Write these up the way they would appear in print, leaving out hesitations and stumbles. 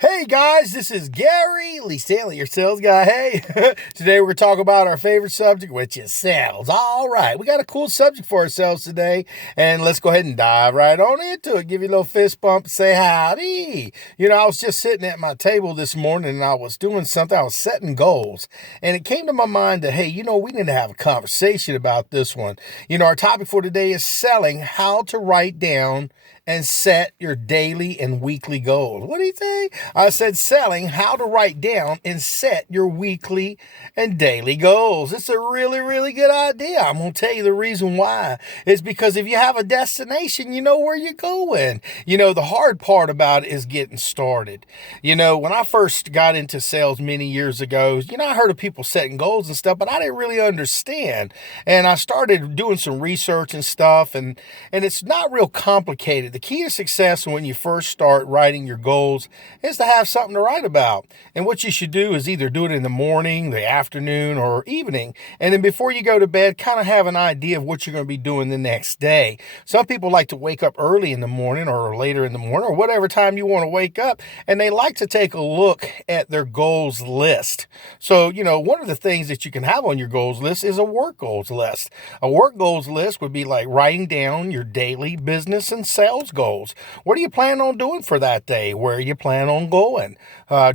Hey guys, this is Gary Lee Stanley, your sales guy. Hey, today we're going to talk about our favorite subject, which is sales. All right, we got a cool subject for ourselves today, and let's go ahead and dive right on into it. Give you a little fist bump, say howdy. I was just sitting at my table this morning and I was doing something. I was setting goals, and it came to my mind that, hey, we need to have a conversation about this one. Our topic for today is selling, how to write down and set your daily and weekly goals. What do you think? I said selling, how to write down and set your weekly and daily goals. It's a really, really good idea. I'm going to tell you the reason why. It's because if you have a destination, you know where you're going. The hard part about it is getting started. When I first got into sales many years ago, I heard of people setting goals and stuff, but I didn't really understand. And I started doing some research and stuff, and it's not real complicated. The key to success when you first start writing your goals is to have something to write about. And what you should do is either do it in the morning, the afternoon, or evening. And then before you go to bed, kind of have an idea of what you're going to be doing the next day. Some people like to wake up early in the morning or later in the morning or whatever time you want to wake up. And they like to take a look at their goals list. So, one of the things that you can have on your goals list is a work goals list. A work goals list would be like writing down your daily business and sales goals. What are you planning on doing for that day? Where are you planning on going?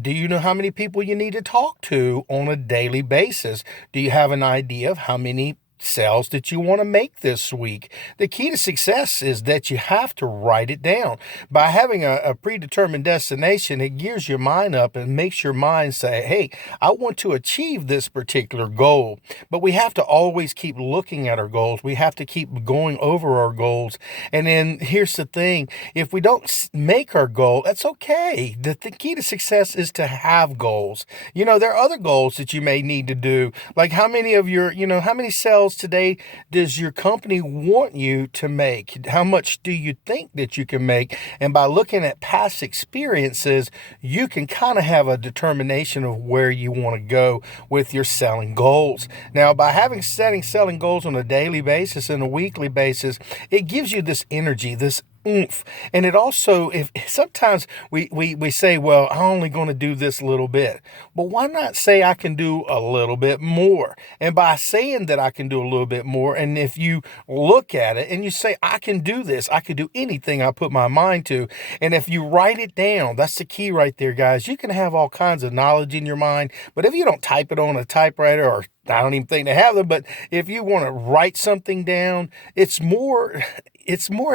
Do you know how many people you need to talk to on a daily basis? Do you have an idea of how many sales that you want to make this week? The key to success is that you have to write it down. By having a predetermined destination, it gears your mind up and makes your mind say, hey, I want to achieve this particular goal. But we have to always keep looking at our goals. We have to keep going over our goals. And then here's the thing. If we don't make our goal, that's okay. The key to success is to have goals. There are other goals that you may need to do. Like how many sales today does your company want you to make? How much do you think that you can make? And by looking at past experiences, you can kind of have a determination of where you want to go with your selling goals. Now, by setting selling goals on a daily basis and a weekly basis, it gives you this energy, this oomph. And it also, if sometimes we say, well, I'm only going to do this little bit, but why not say I can do a little bit more? And by saying that I can do a little bit more, and if you look at it and you say, I can do this, I can do anything I put my mind to. And if you write it down, that's the key right there, guys. You can have all kinds of knowledge in your mind, but if you don't type it on a typewriter, or I don't even think they have them, but if you want to write something down, it's more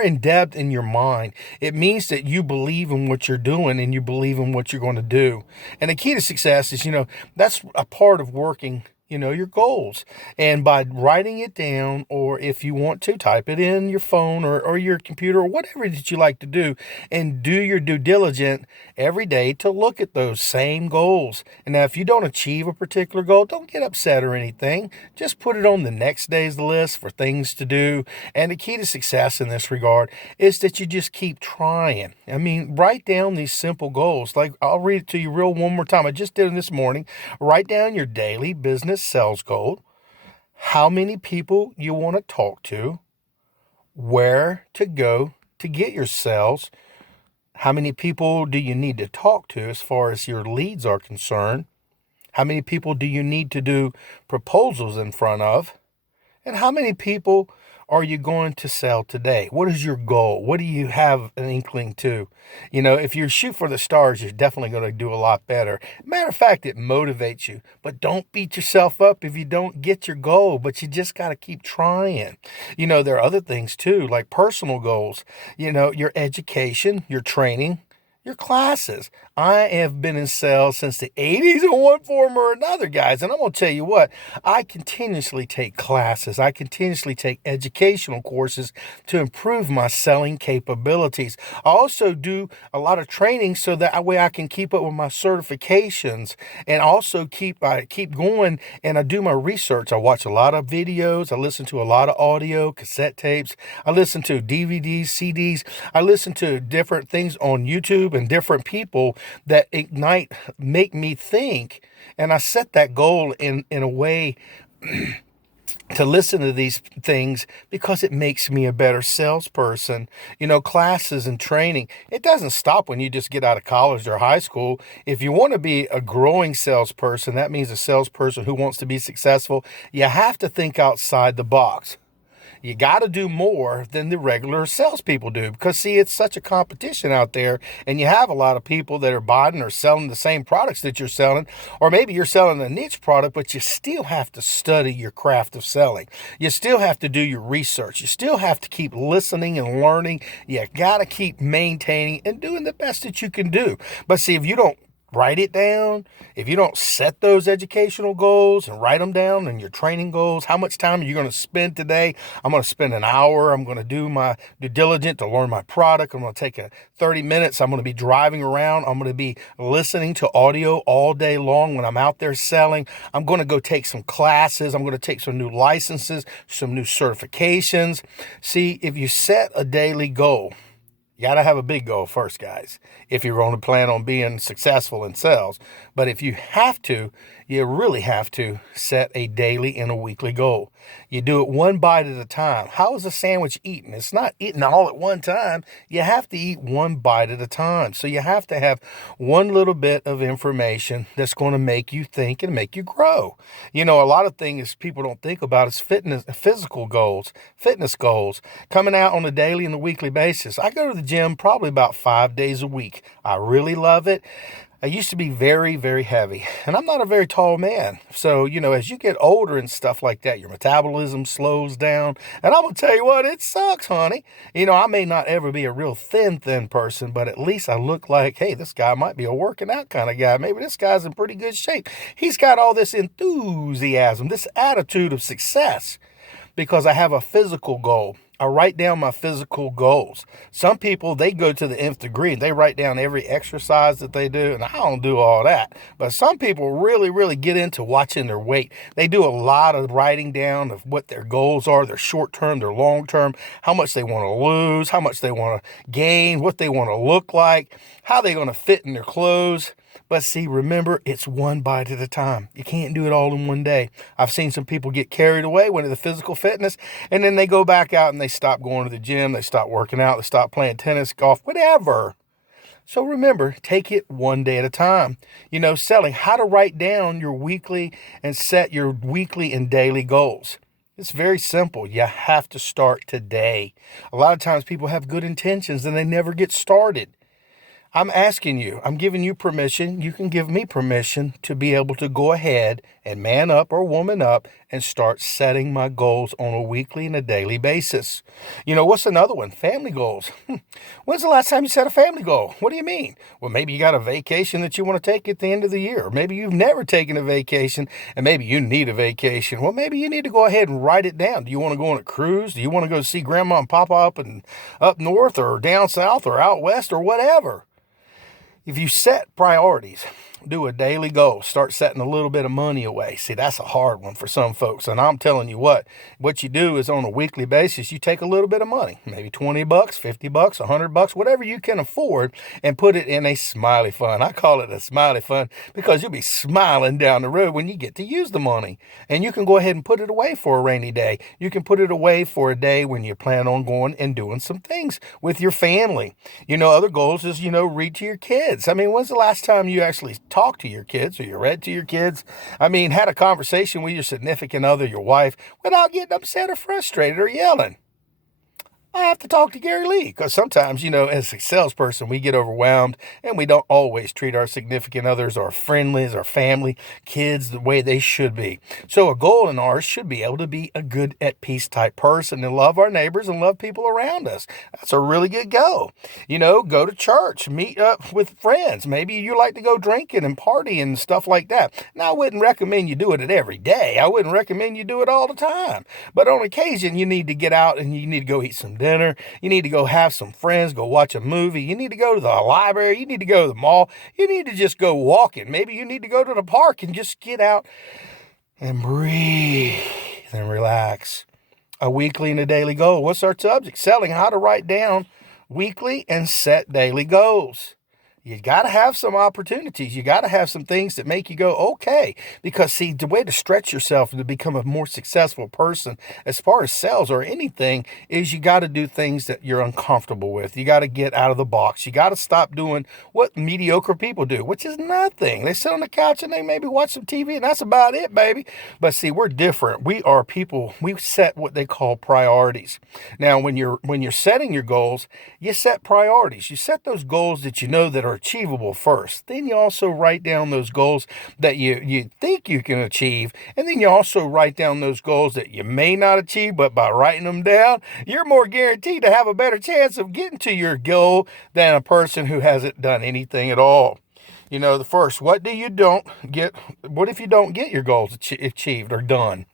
in depth in your mind. It means that you believe in what you're doing and you believe in what you're going to do. And the key to success is, that's a part of working your goals. And by writing it down, or if you want to, type it in your phone or your computer or whatever that you like to do, and do your due diligence every day to look at those same goals. And now if you don't achieve a particular goal, don't get upset or anything. Just put it on the next day's list for things to do. And the key to success in this regard is that you just keep trying. Write down these simple goals. Like, I'll read it to you one more time. I just did it this morning. Write down your daily business sales goal, how many people you want to talk to, where to go to get your sales, how many people do you need to talk to as far as your leads are concerned, how many people do you need to do proposals in front of, and how many people are you going to sell today? What is your goal? What do you have an inkling to? If you shoot for the stars, you're definitely going to do a lot better. Matter of fact, it motivates you. But don't beat yourself up if you don't get your goal, but you just got to keep trying. There are other things too, like personal goals, your education, your training, your classes. I have been in sales since the 80s in one form or another, guys. And I'm going to tell you what, I continuously take classes. I continuously take educational courses to improve my selling capabilities. I also do a lot of training so that way I can keep up with my certifications, and also keep going, and I do my research. I watch a lot of videos. I listen to a lot of audio, cassette tapes. I listen to DVDs, CDs. I listen to different things on YouTube and different people that make me think. And I set that goal in a way to listen to these things because it makes me a better salesperson. Classes and training, it doesn't stop when you just get out of college or high school. If you want to be a growing salesperson, that means a salesperson who wants to be successful, you have to think outside the box. You got to do more than the regular salespeople do because, see, it's such a competition out there, and you have a lot of people that are buying or selling the same products that you're selling, or maybe you're selling a niche product, but you still have to study your craft of selling. You still have to do your research. You still have to keep listening and learning. You got to keep maintaining and doing the best that you can do. But see, if you don't write it down, if you don't set those educational goals and write them down and your training goals, how much time are you going to spend today? I'm going to spend an hour. I'm going to do my due diligence to learn my product. I'm going to take 30 minutes. I'm going to be driving around. I'm going to be listening to audio all day long when I'm out there selling. I'm going to go take some classes. I'm going to take some new licenses, some new certifications. See, if you set a daily goal, you got to have a big goal first, guys, if you're going to plan on being successful in sales. But if you have to, you really have to set a daily and a weekly goal. You do it one bite at a time. How is a sandwich eaten? It's not eaten all at one time. You have to eat one bite at a time. So you have to have one little bit of information that's going to make you think and make you grow. A lot of things people don't think about is physical goals, fitness goals, coming out on a daily and a weekly basis. I go to the gym probably about 5 days a week. I really love it. I used to be very, very heavy, and I'm not a very tall man. So, as you get older and stuff like that, your metabolism slows down. And I'm going to tell you what, it sucks, honey. I may not ever be a real thin person, but at least I look like, hey, this guy might be a working out kind of guy. Maybe this guy's in pretty good shape. He's got all this enthusiasm, this attitude of success because I have a physical goal. I write down my physical goals. Some people, they go to the nth degree and they write down every exercise that they do, and I don't do all that. But some people really, really get into watching their weight. They do a lot of writing down of what their goals are, their short term, their long term, how much they want to lose, how much they want to gain, what they want to look like, how they're going to fit in their clothes. But see, remember, it's one bite at a time. You can't do it all in one day. I've seen some people get carried away with the physical fitness, and then they go back out and they stop going to the gym, they stop working out, they stop playing tennis, golf, whatever. So remember, take it one day at a time. Selling, how to write down your weekly and set your weekly and daily goals. It's very simple. You have to start today. A lot of times people have good intentions and they never get started. I'm asking you, I'm giving you permission, you can give me permission to be able to go ahead and man up or woman up and start setting my goals on a weekly and a daily basis. What's another one? Family goals. When's the last time you set a family goal? What do you mean? Well, maybe you got a vacation that you want to take at the end of the year. Or maybe you've never taken a vacation and maybe you need a vacation. Well, maybe you need to go ahead and write it down. Do you want to go on a cruise? Do you want to go see grandma and papa up north or down south or out west or whatever? If you set priorities, do a daily goal, start setting a little bit of money away. See, that's a hard one for some folks. And I'm telling you what you do is on a weekly basis, you take a little bit of money, maybe $20, $50, $100, whatever you can afford, and put it in a smiley fund. I call it a smiley fund because you'll be smiling down the road when you get to use the money. And you can go ahead and put it away for a rainy day. You can put it away for a day when you plan on going and doing some things with your family. Other goals is, read to your kids. I mean, when's the last time you actually talked to your kids or you read to your kids? I mean, had a conversation with your significant other, your wife, without getting upset or frustrated or yelling? I have to talk to Gary Lee because sometimes, as a salesperson, we get overwhelmed and we don't always treat our significant others, our friendlies, our family, kids the way they should be. So a goal in ours should be able to be a good at peace type person and love our neighbors and love people around us. That's a really good goal. Go to church, meet up with friends. Maybe you like to go drinking and partying and stuff like that. Now, I wouldn't recommend you do it every day. I wouldn't recommend you do it all the time. But on occasion, you need to get out and you need to go eat some dinner. You need to go have some friends, go watch a movie. You need to go to the library. You need to go to the mall. You need to just go walking. Maybe you need to go to the park and just get out and breathe and relax. A weekly and a daily goal. What's our subject? Selling, how to write down weekly and set daily goals. You got to have some opportunities. You got to have some things that make you go, okay. Because, see, the way to stretch yourself and to become a more successful person as far as sales or anything is you got to do things that you're uncomfortable with. You got to get out of the box. You got to stop doing what mediocre people do, which is nothing. They sit on the couch and they maybe watch some TV, and that's about it, baby. But see, we're different. We are people. We set what they call priorities. Now, when you're setting your goals, you set priorities. You set those goals that you know that are achievable first. Then you also write down those goals that you think you can achieve. And then you also write down those goals that you may not achieve, but by writing them down, you're more guaranteed to have a better chance of getting to your goal than a person who hasn't done anything at all. The first, what if you don't get your goals achieved or done?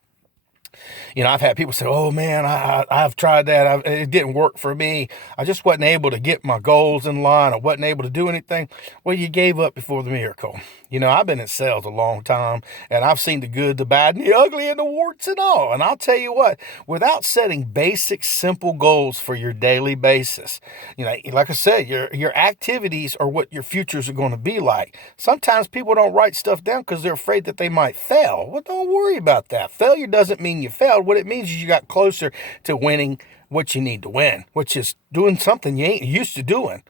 I've had people say, oh man, I've tried that. It didn't work for me. I just wasn't able to get my goals in line. I wasn't able to do anything. Well, you gave up before the miracle. I've been in sales a long time, and I've seen the good, the bad, and the ugly, and the warts and all. And I'll tell you what, without setting basic, simple goals for your daily basis, like I said, your activities are what your futures are going to be like. Sometimes people don't write stuff down because they're afraid that they might fail. Well, don't worry about that. Failure doesn't mean you failed. What it means is you got closer to winning what you need to win, which is doing something you ain't used to doing.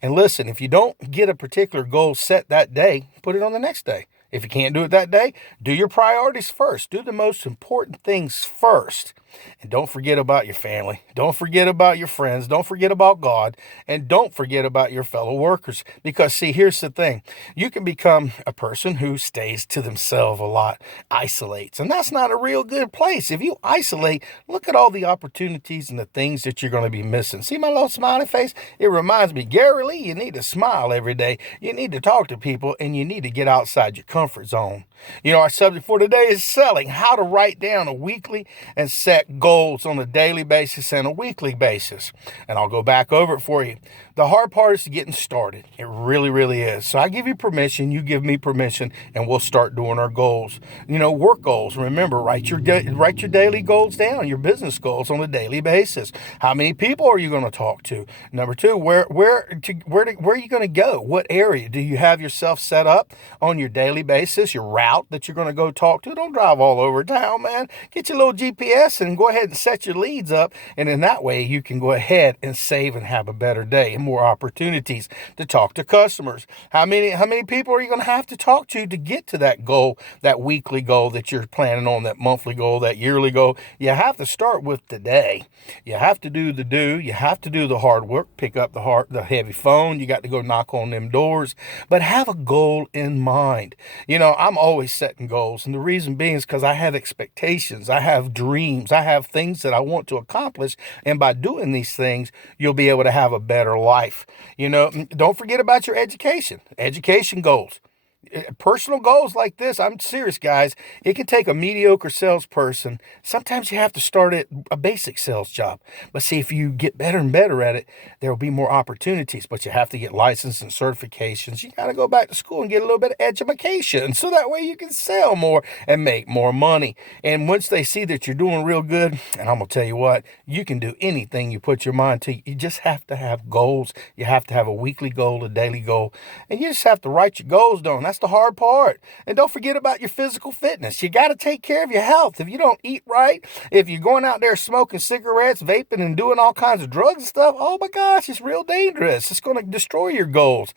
And listen, if you don't get a particular goal set that day, put it on the next day. If you can't do it that day, do your priorities first. Do the most important things first. And don't forget about your family. Don't forget about your friends. Don't forget about God. And don't forget about your fellow workers. Because, see, here's the thing. You can become a person who stays to themselves a lot, isolates. And that's not a real good place. If you isolate, look at all the opportunities and the things that you're going to be missing. See my little smiley face? It reminds me, Gary Lee, you need to smile every day. You need to talk to people, and you need to get outside your comfort zone. Our subject for today is selling, how to write down a weekly and set goals on a daily basis and a weekly basis. And I'll go back over it for you. The hard part is getting started. It really, really is. So I give you permission, you give me permission, and we'll start doing our goals. Work goals. Remember, write your daily goals down, your business goals on a daily basis. How many people are you going to talk to? Number two, where are you going to go? What area do you have yourself set up on your daily basis, your route that you're going to go talk to? Don't drive all over town, man. Get your little GPS and go ahead and set your leads up. And in that way, you can go ahead and save and have a better day and more opportunities to talk to customers. How many people are you going to have to talk to get to that goal, that weekly goal that you're planning on, that monthly goal, that yearly goal? You have to start with today. You have to do you have to do the hard work, pick up the heavy phone. You got to go knock on them doors, but have a goal in mind. I'm always setting goals, and the reason being is because I have expectations. I have dreams. I have things that I want to accomplish, and by doing these things, you'll be able to have a better life. Don't forget about your education goals. Personal goals like this, I'm serious, guys. It can take a mediocre salesperson. Sometimes you have to start at a basic sales job. But see, if you get better and better at it, there will be more opportunities. But you have to get licensed and certifications. You got to go back to school and get a little bit of education, so that way you can sell more and make more money. And once they see that you're doing real good, and I'm going to tell you what, you can do anything you put your mind to. You just have to have goals. You have to have a weekly goal, a daily goal, and you just have to write your goals down. That's the hard part. And don't forget about your physical fitness. You got to take care of your health. If you don't eat right, if you're going out there smoking cigarettes, vaping, and doing all kinds of drugs and stuff, oh my gosh, it's real dangerous. It's going to destroy your goals.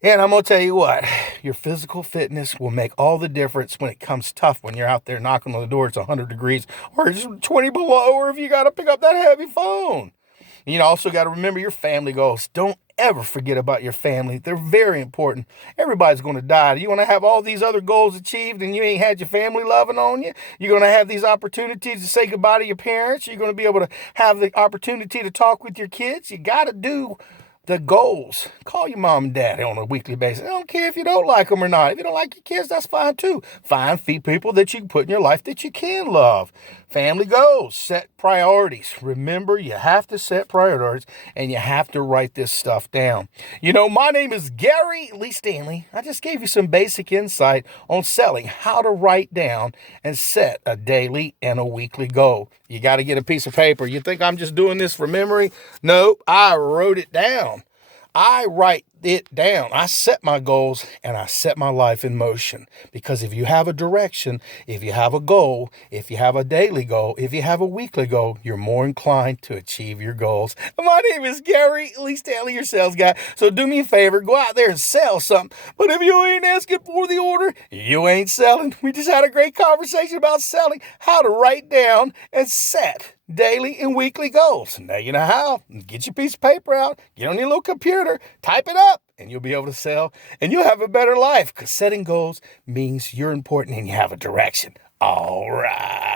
And I'm going to tell you what, your physical fitness will make all the difference when it comes tough, when you're out there knocking on the door, it's 100 degrees, or it's 20 below, or if you got to pick up that heavy phone. You also got to remember your family goals. Don't ever forget about your family. They're very important. Everybody's going to die. You want to have all these other goals achieved and you ain't had your family loving on you? You're going to have these opportunities to say goodbye to your parents. You're going to be able to have the opportunity to talk with your kids. You got to do the goals. Call your mom and dad on a weekly basis. I don't care if you don't like them or not. If you don't like your kids, that's fine too. Find people that you can put in your life that you can love. Family goals. Set priorities. Remember, you have to set priorities and you have to write this stuff down. My name is Gary Lee Stanley. I just gave you some basic insight on selling, how to write down and set a daily and a weekly goal. You got to get a piece of paper. You think I'm just doing this for memory? Nope, I wrote it down. I write it down. I set my goals and I set my life in motion. Because if you have a direction, if you have a goal, if you have a daily goal, if you have a weekly goal, you're more inclined to achieve your goals. My name is Gary Lee Stanley, your sales guy. So do me a favor, go out there and sell something. But if you ain't asking for the order, you ain't selling. We just had a great conversation about selling, how to write down and set daily and weekly goals. Now you know how. Get your piece of paper out, get on your little computer, type it up, and you'll be able to sell, and you'll have a better life, because setting goals means you're important and you have a direction. All right.